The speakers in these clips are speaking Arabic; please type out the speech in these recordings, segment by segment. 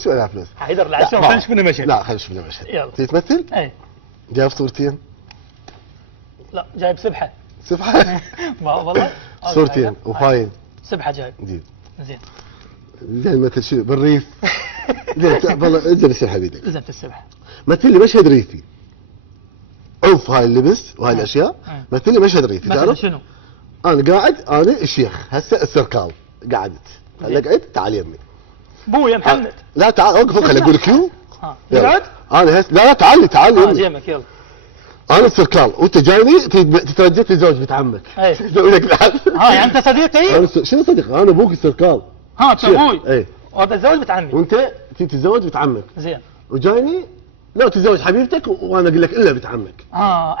نشوف عليها فلوس. حيدر العشاء خلينا نشوف مشهد. لا خلينا نشوف مشهد. يلا. تبي تمثل؟ اي. جايب صورتين؟ لا جايب سبحه. سبحه؟ ما والله. صورتين وفاين. سبحه جايب. زين. زين. زين مثل شو بالريف؟ زين والله انزل السبحه بيدك. زين السبحه. مثل لي مشهد ريفي. عوف هاي اللبس وهاي الاشياء، مثل لي مشهد ريفي. مثلا شنو؟ انا قاعد، انا الشيخ هسه السركال قعدت. اقعد تعال يمي. ابويا محمد. لا تعال اوقف خليني اقول كيو. ها قعد؟ انا لا تعال يمي. جيمك يلا. انا السركال وانت جايني تترجت لي زوجة عمك. اي. اسوي لك ها يعني انت صديقي؟ انا شنو صديق؟ انا ابوك السركال. ها انت ابوي. اي. وهذا الزوج بنت عمي. وانت تتزوج بنت عمك. زين. وجايني لا تتزوج حبيبتك وانا اقول لك الا بنت عمك.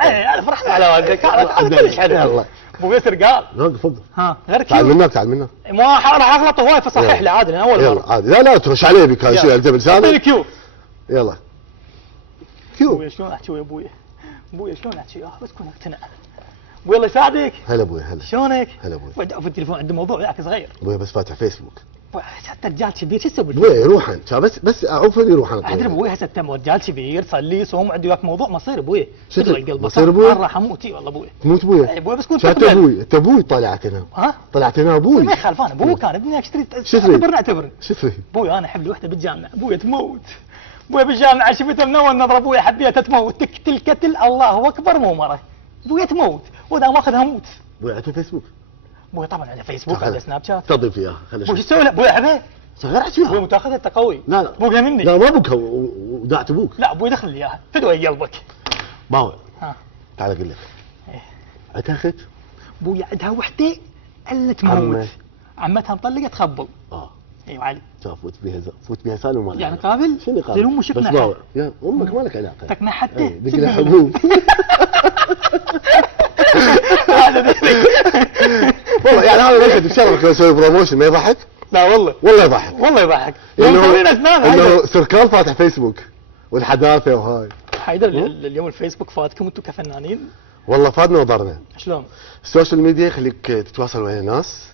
اي انا فرحت على والدك. هذا كلش حلو. يلا. ابوي سرقال. وقف وقف. ها غير تعال كيو. منك تعال منك. ما راح اغلط هواي فصحح لي عادي انا اول يلا مره. عادي. لا ترش عليه بك هاي شيء الزم اعطيني لسانك. كيو. يلا. كيو. ابوي شلون احكي ويا ابوي؟ ابوي شلون احكي وياه بس كون اقتنع. ابوي الله يساعدك. هلا ابوي هلا. شلونك؟ هلا ابوي. في التليفون عنده موضوع وياك صغير. ابوي بس فاتح فيسبوك. حتى رجال كبير شو تسوي؟ ابوي يروحن بس اعوفني يروحن. ادري ابوي هسه انت رجال كبير صلي صوم عندي وياك موضوع مصير ابوي. شو تدري قلبك مصير ابوي؟ راح اموت والله ابوي. تموت ابوي؟ ابوي بس كنت شات ابوي انت ابوي طلعت هنا. ها؟ طلعت هنا ابوي. ما يخالف انا ابوي كان ابني اشتري تريد؟ اعتبرني. شو تريد؟ ابوي انا احب لي وحده بالجامعه ابوي تموت. ابوي بالجامعه شفته منور نظر ابوي حبيتها تموت تقتل قتل الله اكبر مو مره. ابوي تموت واذا ماخذها اموت. ابوي عنده فيسبوك؟ ابوي طبعا عنده فيسبوك عنده سناب شات. تضيف اياه ابوي شو تسوي له؟ ابوي عبيه. صغير احكي ابوي متاخذ انت قوي. لا لا ابوي مني. لا ما ابوك ودعت ابوك. لا ابوي دخل لي اياها تدوي قلبك. باوع. ها تعال اقول لك. ايه. عندها اخت؟ ابوي عندها وحده الا تموت. عمتها مطلقه تخبل. ايوه علي. فوت بيها سالم وما يعني قابل؟ شنو قابل؟ زين امه شو بس باوع يا امك ما لك علاقه. تقنع حتى؟ دق لها حبوب. والله يعني هذا مشهد بشرفك لو اسوي بروموشن ما يضحك؟ لا والله والله يضحك. والله يضحك. انه سركال فاتح فيسبوك والحداثه وهاي. حيدر اليوم الفيسبوك فاتكم انتم كفنانين؟ والله فادنا وضرنا. شلون؟ السوشيال ميديا يخليك تتواصل ويا الناس